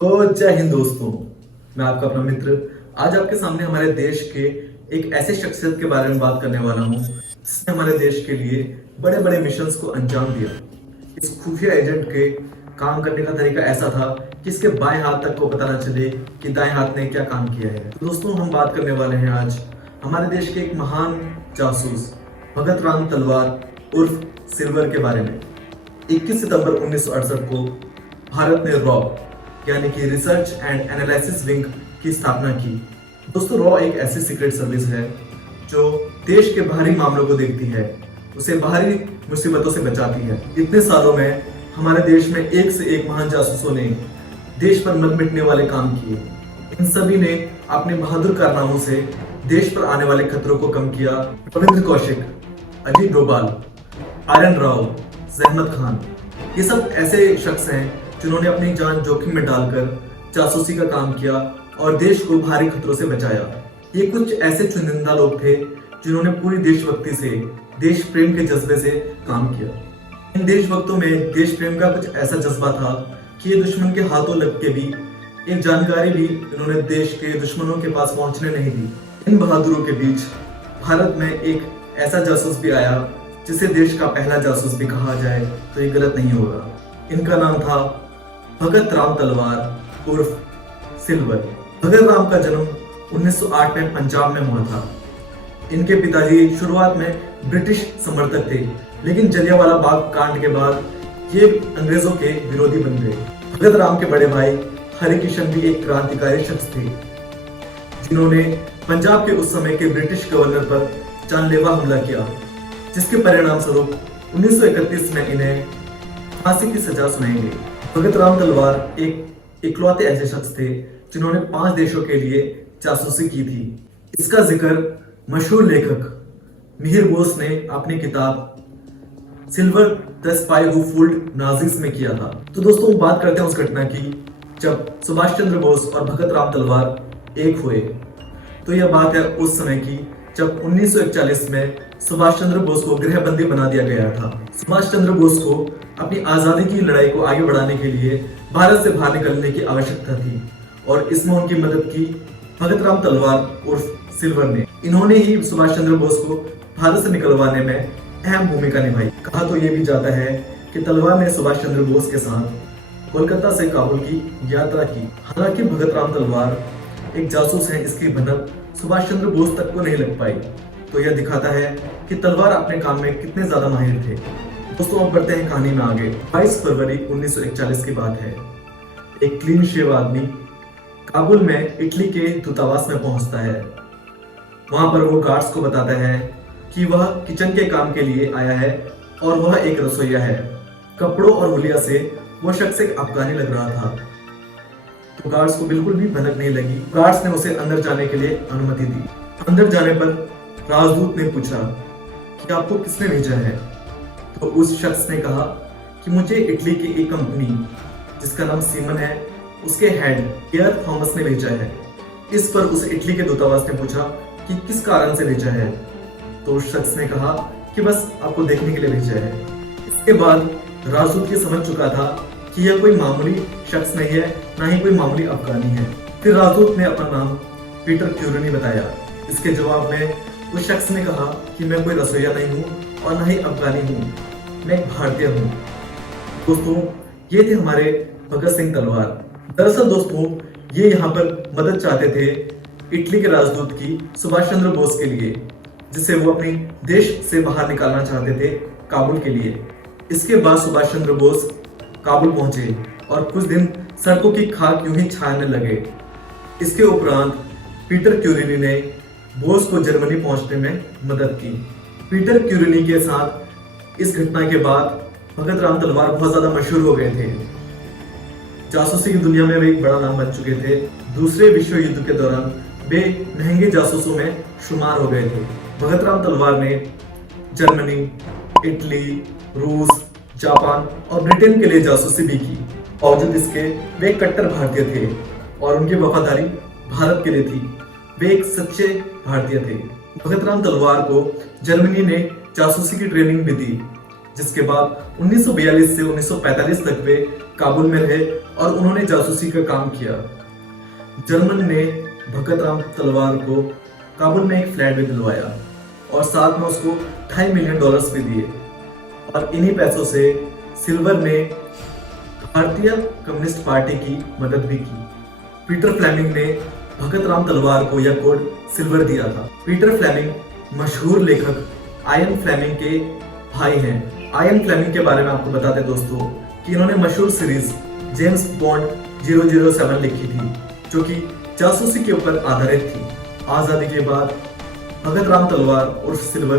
तो जय हिंद दोस्तों। मैं आपका अपना मित्र आज आपके सामने हमारे देश के एक ऐसे शख्सियत के बारे में बात करने वाला हूँ जिसने हमारे देश के लिए बड़े बड़े मिशंस को अंजाम दिया। इस खुफिया एजेंट के काम करने का तरीका ऐसा था कि इसके बाएं हाथ तक को पता न चले कि दाएं हाथ ने क्या काम किया है। तो दोस्तों, हम बात करने वाले हैं आज हमारे देश के एक महान जासूस भगत राम तलवार उर्फ सिल्वर के बारे में। 21 सितंबर 1968 को भारत ने रॉ यानी कि रिसर्च एंड एनालिसिस विंग की स्थापना की। दोस्तों, रॉ एक ऐसी सीक्रेट सर्विस है जो देश के बाहरी मामलों को देखती है, उसे बाहरी मुसीबतों से बचाती है। इतने सालों में हमारे देश में एक से एक महान जासूसों ने देश पर मर मिटने वाले काम किए। इन सभी ने अपने बहादुर कारनामों से देश पर आने वाले खतरों को कम किया। रविंद्र कौशिक, अजीत डोभाल, आर्यन राव, जहमत खान, ये सब ऐसे शख्स हैं जिन्होंने अपनी जान जोखिम में डालकर जासूसी का काम किया और देश को भारी खतरों से बचाया। ये कुछ ऐसे चुनिंदा लोग थे जिन्होंने पूरी देशभक्ति से, देश प्रेम के जज्बे से काम किया। इन देशभक्तों में देश प्रेम का कुछ ऐसा जज्बा था कि ये दुश्मन के हाथों लग के भी एक जानकारी भी इन्होंने देश के दुश्मनों के पास पहुंचने नहीं दी। इन बहादुरों के बीच भारत में एक ऐसा जासूस भी आया जिसे देश का पहला जासूस भी कहा जाए तो ये गलत नहीं होगा। इनका नाम था भगत राम तलवार उर्फ सिल्वर। भगत राम का जन्म 1908 में पंजाब में हुआ था। इनके पिताजी शुरुआत में ब्रिटिश समर्थक थे, लेकिन जलियांवाला बाग कांड के बाद ये अंग्रेजों के विरोधी बन गए। भगत राम के बड़े भाई हरि किशन भी एक क्रांतिकारी शख्स थे जिन्होंने पंजाब के उस समय के ब्रिटिश गवर्नर पर जानलेवा हमला किया, जिसके परिणाम स्वरूप 1931 में इन्हें फांसी की सजा सुनाई गई। भगत राम तलवार एक इकलौते ऐसे शख्स थे जिन्होंने 5 देशों के लिए जासूसी की थी। इसका जिक्र मशहूर लेखक मिहिर बोस ने अपनी किताब silver the spy who fooled Nazis में किया था। तो दोस्तों, बात करते हैं उस घटना की जब सुभाष चंद्र बोस और भगत राम तलवार एक हुए। तो यह बात है उस समय की जब 1941 में सुभाष चंद्र बोस को गृहबंदी बना दिया गया था। सुभाष चंद्र बोस को अपनी आजादी की लड़ाई को आगे बढ़ाने के लिए भारत से बाहर निकलने की आवश्यकता थी और इसमें उनकी मदद की भगत राम तलवार उर्फ सिल्वर ने। इन्होंने ही सुभाष चंद्र बोस को भारत से निकलवाने में अहम भूमिका निभाई। कहा तो ये भी जाता है कि तलवार ने सुभाष चंद्र बोस के साथ कोलकाता से काबुल की यात्रा की। हालांकि भगत राम तलवार एक जासूस है, इसकी भनक सुभाष चंद्र बोस तक को नहीं लग पाई। तो यह दिखाता है कि तलवार अपने काम में कितने ज्यादा माहिर थे। दोस्तों, अब बढ़ते हैं कहानी में आगे। 22 फरवरी 1941 की बात है। एक क्लीन शेव आदमी काबुल में इटली के दूतावास में पहुंचता है। वहां पर वो गार्ड्स को बताता है कि वह किचन के काम के लिए आया है और वह एक रसोइया है। कपड़ों और हुलिया से वो शख्स एक अफगानी लग रहा था। तो गार्ड्स को बिल्कुल भी भनक नहीं लगी। गार्ड्स ने उसे अंदर जाने के लिए अनुमति दी। अंदर जाने पर राजदूत ने पूछा कि आपको किसने भेजा है। तो उस शख्स ने कहा कि मुझे इटली की एक कंपनी जिसका नाम सीमन है, उसके हेड एयर थॉमस ने भेजा है। इस पर उस इटली के दूतावास ने पूछा कि किस कारण से भेजा है। तो उस शख्स ने कहा कि बस आपको देखने के लिए भेजा है। इसके बाद राजदूत ये समझ चुका था कि यह कोई मामूली शख्स नहीं है, ना ही कोई मामूली अफगानी है। फिर राजदूत ने अपना नाम पीटर क्यूरनी बताया। इसके जवाब में उस शख्स ने कहा कि मैं कोई रसोइया नहीं हूँ और ना ही अफगानी हूँ, मैं एक भारतीय हूँ। दोस्तों, ये थे हमारे भगत सिंह तलवार। दरअसल दोस्तों, ये यहाँ पर मदद चाहते थे इटली के राजदूत की सुभाष चंद्र बोस के लिए, जिसे वो अपनी देश से बाहर निकालना चाहते थे काबुल के लिए। इसके बाद सुभाष चंद्र बोस काबुल पहुंचे और कुछ दिन सड़कों की खाक यूं ही छाने लगे। इसके उपरांत पीटर क्यूरिनी ने बोस को जर्मनी पहुंचने में मदद की। पीटर क्यूरिनी के साथ इस घटना के बाद भगत राम तलवार बहुत ज्यादा मशहूर हो गए थे। जासूसी की दुनिया में वे एक बड़ा नाम बन चुके थे। दूसरे विश्व युद्ध के दौरान वे महंगे जासूसों में शुमार हो गए थे। भगत राम तलवार ने जर्मनी, इटली, रूस, जापान और ब्रिटेन के लिए जासूसी भी की। बावजूद इसके वे एक कट्टर भारतीय थे और उनकी वफादारी भारत के लिए थी। वे एक सच्चे भारतीय थे। भगत राम तलवार को जर्मनी ने जासूसी की ट्रेनिंग भी दी, जिसके बाद 1942 से 1945 तक वे काबुल में रहे और उन्होंने जासूसी का काम किया। जर्मन ने भगत राम तलवार को काबुल में एक फ्लैट भी दिलवाया और साथ में उसको $2.5 मिलियन भी दिए। और इन्हीं पैसों से सिल्वर ने भारतीय कम्युनिस्ट पार्टी की मदद भी की। पीटर फ्लेमिंग ने भगत राम तलवार को यह कोड सिल्वर दिया था। पीटर फ्लेमिंग मशहूर लेखक आयन फ्लेमिंग के भाई हैं। आयन फ्लेमिंग के बारे में आपको बताते दोस्तों कि इन्होंने मशहूर सीरीज जेम्स बॉन्ड 007 लिखी थी, जो कि जासूसी के ऊपर आधारित थी। आजादी के बाद भगत राम तलवार और सिल्वर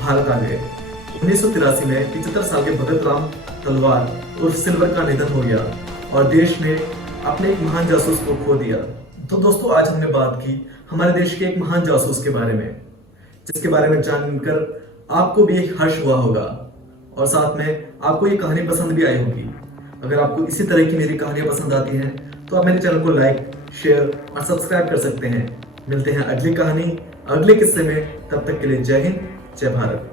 भारत आ गए। 1983 में 75 साल के भगत राम तलवार और सिल्वर का निधन हो गया और देश ने अपने एक महान जासूस को खो दिया। तो दोस्तों, आज हमने बात की हमारे देश के एक महान जासूस के बारे में, जिसके बारे में जानकर आपको भी एक हर्ष हुआ होगा और साथ में आपको ये कहानी पसंद भी आई होगी। अगर आपको इसी तरह की मेरी कहानियां पसंद आती हैं तो आप मेरे चैनल को लाइक, शेयर और सब्सक्राइब कर सकते हैं। मिलते हैं अगली कहानी, अगले किस्से में। तब तक के लिए जय हिंद, जय भारत।